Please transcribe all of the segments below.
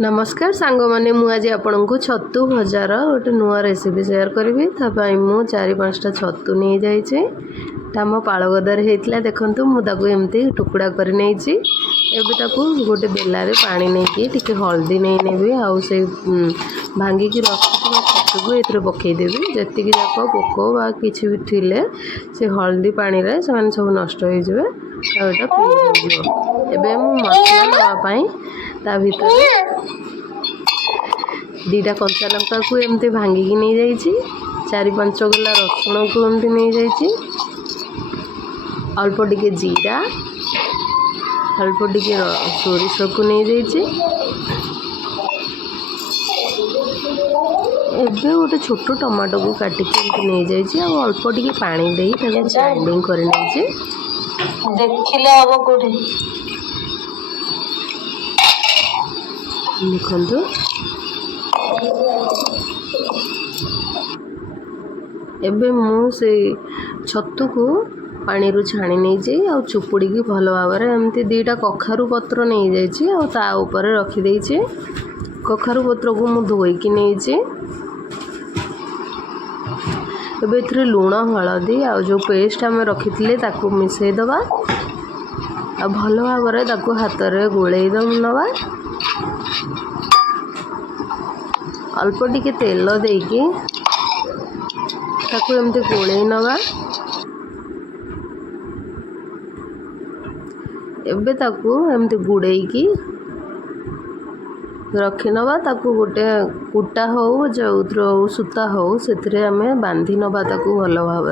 नमस्कार सांग मैंने मुझे आपण को छतु भजार गोटे नुआ रेसिपी शेयर करी मु 4-5टा छतु नहीं जाइए आम पाड़गदार होता देखु मुझे टुकड़ा कर नहीं गोटे बेलारे पानी नहीं टी हल्दी नहीं नेबी आउ से भांगिकी रखी छतु को ये पकईदेवी जी जाक पोक बा किसी भी थिले से हल्दी पानी रे से सब नष्ट हो एबे मसला नापाई ता भीतर दीटा कंचा लंका को एमती भांगिकी नहीं जाइए 4-5 गला रसुण को एमती नहीं जाइए अल्प टिके जीरा अल्प टिके सोरिष को नहीं जाइए एबे गोटे छोट टमाटो को काटिकी नहीं जाइए और अल्प टिके पानी दे ग्राइंडिंग कर नहीं देखिले अब कोठी देखंतु एबे मु से छतु को पानी रू छाणी नहीं जाई आ चुपुड़ी की भल भाव एमती 2टा कखारू पत्र नहीं जाइए आ ता ऊपर रखी देइछे कखारू पत्र को मु धोईकी नहीं जे एबे इथरे लूण हलदी आ जो पेस्ट आम रखी ताकू मिसई दबा आ भल भाव ताकू हाथ रे गोलई नवा अल्प टिके तेल देकी ताकू एमती गोलई नवा एबे ताकू एमती गुड़ेकी रखी नवा ताकू गोटे कुटा हो जो सूता हो से आम बांधी नवा ताकू भल भाव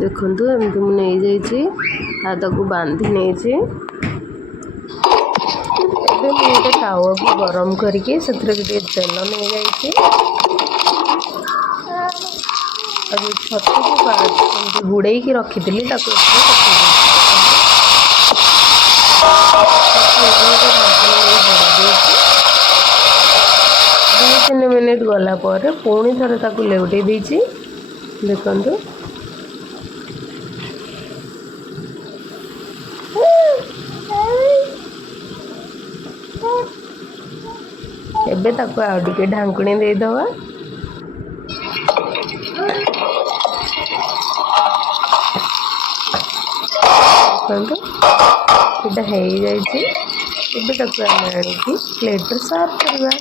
देखंतु एमती मु नहीं जाइए आ ताकू बांधी नहीं गोटे तावा को गरम करके तेल नहीं जाइए छतु को गुड़े रखी थी 2-3 मिनिट गला पुणी थे ताकू लेउटे देछि देखंतु एबे ताकू आ टिके ढांकुणी दे दवा देखंतु एटा हे जाइछि एबे ताकू हम आनिकी प्लेट रे सर्व करबा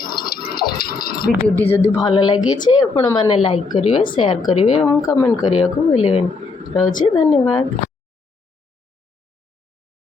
वीडियोटी जदि भल लगी आपण माने लाइक करिवे शेयर करिवे और कमेंट करिया को भूलिबेनी रहउछि धन्यवाद।